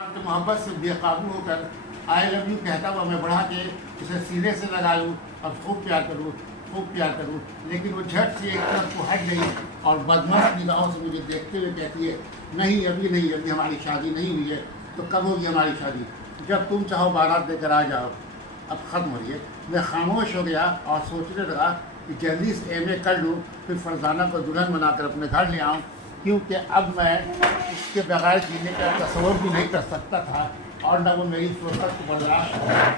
محبت سے بے قابو ہو کر آئی لو یو کہتا ہوا میں بڑھا کے اسے سینے سے لگا لوں اور خوب پیار کروں، لیکن وہ جھٹ سے ایک طرف کو ہٹ گئی اور بدمست نگاہوں سے مجھے دیکھتے ہوئے کہتی ہے نہیں ابھی ہماری شادی نہیں ہوئی ہے۔ تو کب ہوگی ہماری شادی؟ جب تم چاہو بارات دے کر آ جاؤ، اب ختم ہو رہی ہے۔ میں خاموش ہو گیا اور سوچنے لگا کہ جلدی سے ایم اے کر لوں، پھر فرزانہ کو دلہن بنا کر اپنے گھر لے آؤں، کیونکہ اب میں اس کے بغیر جینے کا تصور بھی نہیں کر سکتا تھا اور نہ وہ میری فرصت کو برداشت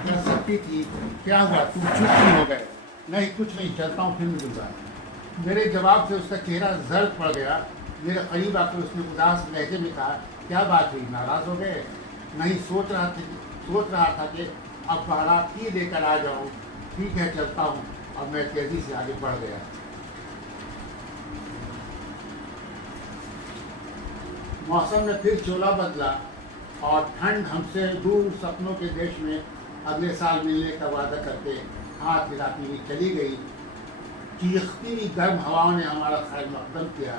کر سکتی تھی۔ کیا ہوا، تم چپ کیوں ہو گئے؟ نہیں کچھ نہیں، چلتا ہوں پھر ملوں گا۔ میرے جواب سے اس کا چہرہ زرد پڑ گیا۔ میرے قریب آ کر اس نے اداس لہجے میں کہا کیا بات ہوئی، ناراض ہو گئے؟ نہیں، سوچ رہا تھا کہ اب بارات ہی لے کر آ جاؤں۔ ٹھیک ہے چلتا ہوں، اور میں تیزی سے آگے بڑھ گیا۔ موسم میں پھر چولا بدلا اور ٹھنڈ ہم سے دور سپنوں کے دیش میں اگلے سال ملنے کا وعدہ کرتے ہاتھ ہلاتی ہوئی چلی گئی۔ چیختی ہوئی گرم ہواؤں نے ہمارا خیر مقدم کیا۔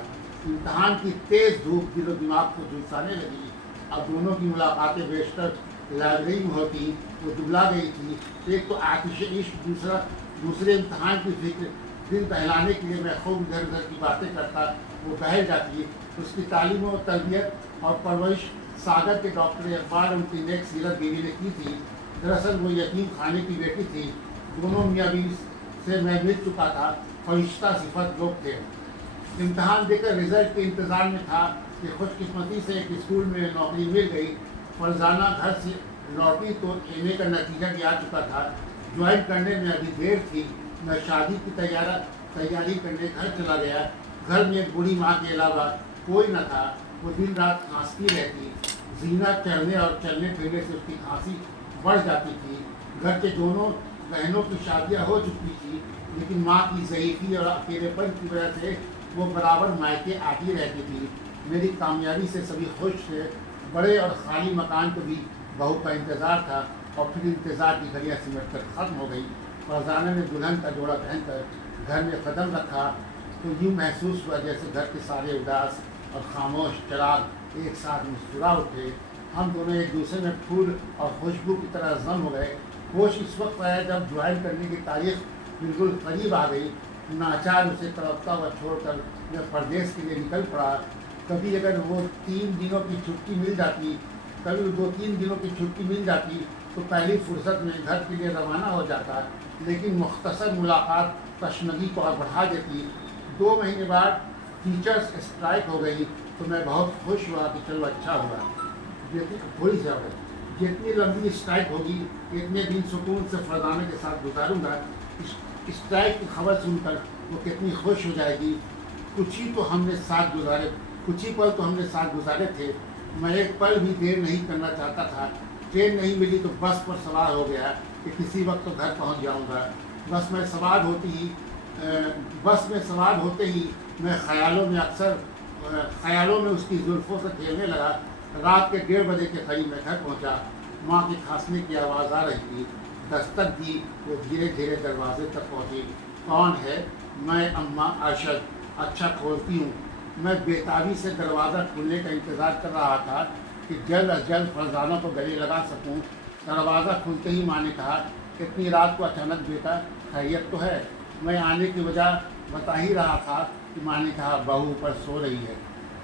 امتحان کی تیز دھوپ دل و دماغ کو جھلسانے لگی۔ اب دونوں کی ملاقاتیں بیشتر لائبریری میں ہوتی۔ وہ دبلا گئی تھی، ایک تو آتش عشق، دوسرے امتحان کی فکر۔ دل بہلانے کے لیے میں خوب ادھر ادھر کی باتیں کرتا، وہ بہل جاتی۔ اس کی تعلیم و تربیت اور پرورش ساگر کے ڈاکٹر اقبال ان کی نیک سیرت بیوی نے کی تھی۔ دراصل وہ یتیم خانے کی بیٹی تھی۔ دونوں میاں بیوی سے میں مل چکا تھا، فرشتہ صفت لوگ تھے۔ امتحان دے کر رزلٹ کے انتظار میں تھا کہ خوش قسمتی سے ایک اسکول میں نوکری مل گئی۔ فرزانہ گھر سے لوٹی تو ایم اے کا نتیجہ بھی آ چکا تھا۔ جوائن کرنے میں ابھی دیر تھی۔ میں شادی کی تیاری کرنے گھر چلا گیا۔ گھر میں ایک بوڑھی ماں کے علاوہ کوئی نہ تھا۔ وہ دن رات کھانستی رہتی۔ زینہ چڑھنے اور چلنے پھرنے سے اس کی کھانسی بڑھ جاتی تھی۔ گھر کے دونوں بہنوں کی شادیاں ہو چکی تھی، لیکن ماں کی ضعیفی اور اکیلے پن کی وجہ سے وہ برابر مائکے آتی رہتی تھی۔ میری کامیابی سے سبھی خوش تھے۔ بڑے اور خالی مکان کو بھی بہو کا انتظار تھا، اور پھر انتظار کی گھڑیاں سمٹ کر ختم ہو گئی۔ فرزانہ نے دلہن کا جوڑا پہن کر گھر میں قدم رکھا تو یوں محسوس ہوا جیسے گھر کے سارے اداس اور خاموش چراغ ایک ساتھ مسکرا اٹھے۔ ہم دونوں ایک دوسرے میں پھول اور خوشبو کی طرح ضم ہو گئے۔ ہوش اس وقت آیا جب جوائن کرنے کی تاریخ بالکل قریب آ گئی۔ ناچار اسے تڑپتا ہوا چھوڑ کر میں پردیس کے لیے نکل پڑا۔ کبھی اگر وہ 3 دنوں کی چھٹی مل جاتی، تو پہلی فرصت میں گھر کے لیے روانہ ہو جاتا، لیکن مختصر ملاقات تشنگی کو اور بڑھا دیتی۔ 2 مہینے بعد ٹیچرز اسٹرائک ہو گئی تو میں بہت خوش ہوا کہ چلو اچھا ہوا، تھوڑی سی ہوگی، جتنی لمبی اسٹرائک ہوگی اتنے دن سکون سے فرزانہ کے ساتھ گزاروں گا۔ اسٹرائک کی خبر سن کر وہ کتنی خوش ہو جائے گی۔ کچھ ہی پل تو ہم نے ساتھ گزارے تھے۔ میں ایک پل بھی دیر نہیں کرنا چاہتا تھا۔ ٹرین نہیں ملی تو بس پر سوار ہو گیا کہ کسی وقت تو گھر پہنچ جاؤں گا۔ بس میں سوار ہوتے ہی میں خیالوں میں اس کی زلفوں سے کھیلنے لگا۔ رات کے 1:30 بجے کے قریب میں گھر پہنچا۔ ماں کی کھانسنے کی آواز آ رہی تھی۔ دستک دی، وہ دھیرے دھیرے دروازے تک پہنچی۔ کون ہے؟ میں اماں ارشد۔ اچھا کھولتی ہوں۔ میں بےتابی سے دروازہ کھلنے کا انتظار کر رہا تھا کہ جلد از جلد فرزانہ کو گلے لگا سکوں۔ دروازہ کھلتے ہی ماں نے کہا اتنی رات کو اچانک بیٹا، خیریت تو ہے؟ میں آنے کی وجہ بتا ہی رہا تھا کہ ماں نے کہا بہو اوپر سو رہی ہے۔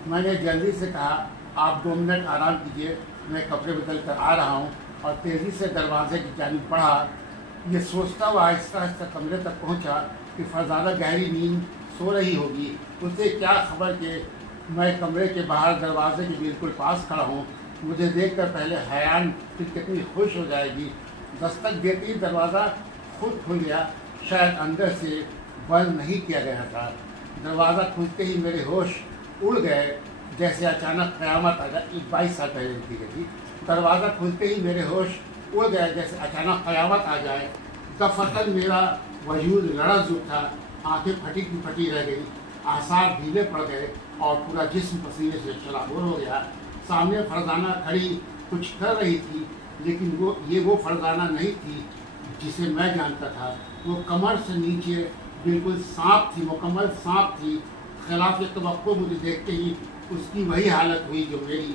میں نے جلدی سے کہا آپ 2 منٹ آرام کیجیے، میں کپڑے بدل کر آ رہا ہوں، اور تیزی سے دروازے کی جانب بڑھا۔ یہ سوچتا ہوا آہستہ آہستہ کمرے تک پہنچا کہ فرزانہ گہری نیند سو رہی ہوگی۔ اسے کیا خبر کہ میں کمرے کے باہر دروازے کے بالکل پاس کھڑا ہوں۔ مجھے دیکھ کر پہلے حیران پھر کتنی خوش ہو جائے گی۔ دستک دیتے ہی دروازہ خود کھل گیا، شاید اندر سے بند نہیں کیا گیا تھا۔ دروازہ کھلتے ہی میرے ہوش اڑ گئے، جیسے اچانک قیامت آ جائے۔ 22 سال پہلے لکھی گئی تھی۔ دروازہ کھلتے ہی میرے ہوش اڑ گئے جیسے اچانک قیامت آ جائے۔ دفعتاً میرا وجود لرز اٹھا، آنکھیں پھٹی کی پھٹی رہ گئی، اعصاب ڈھیلے پڑ گئے اور پورا جسم پسینے سے شرابور ہو گیا۔ سامنے فرزانہ کھڑی کچھ کر رہی تھی، لیکن وہ فرزانہ نہیں تھی جسے میں جانتا تھا۔ وہ کمر سے نیچے بالکل سانپ تھی، مکمل سانپ تھی۔ خلاف توقع مجھے دیکھتے ہی اس کی وہی حالت ہوئی جو میری۔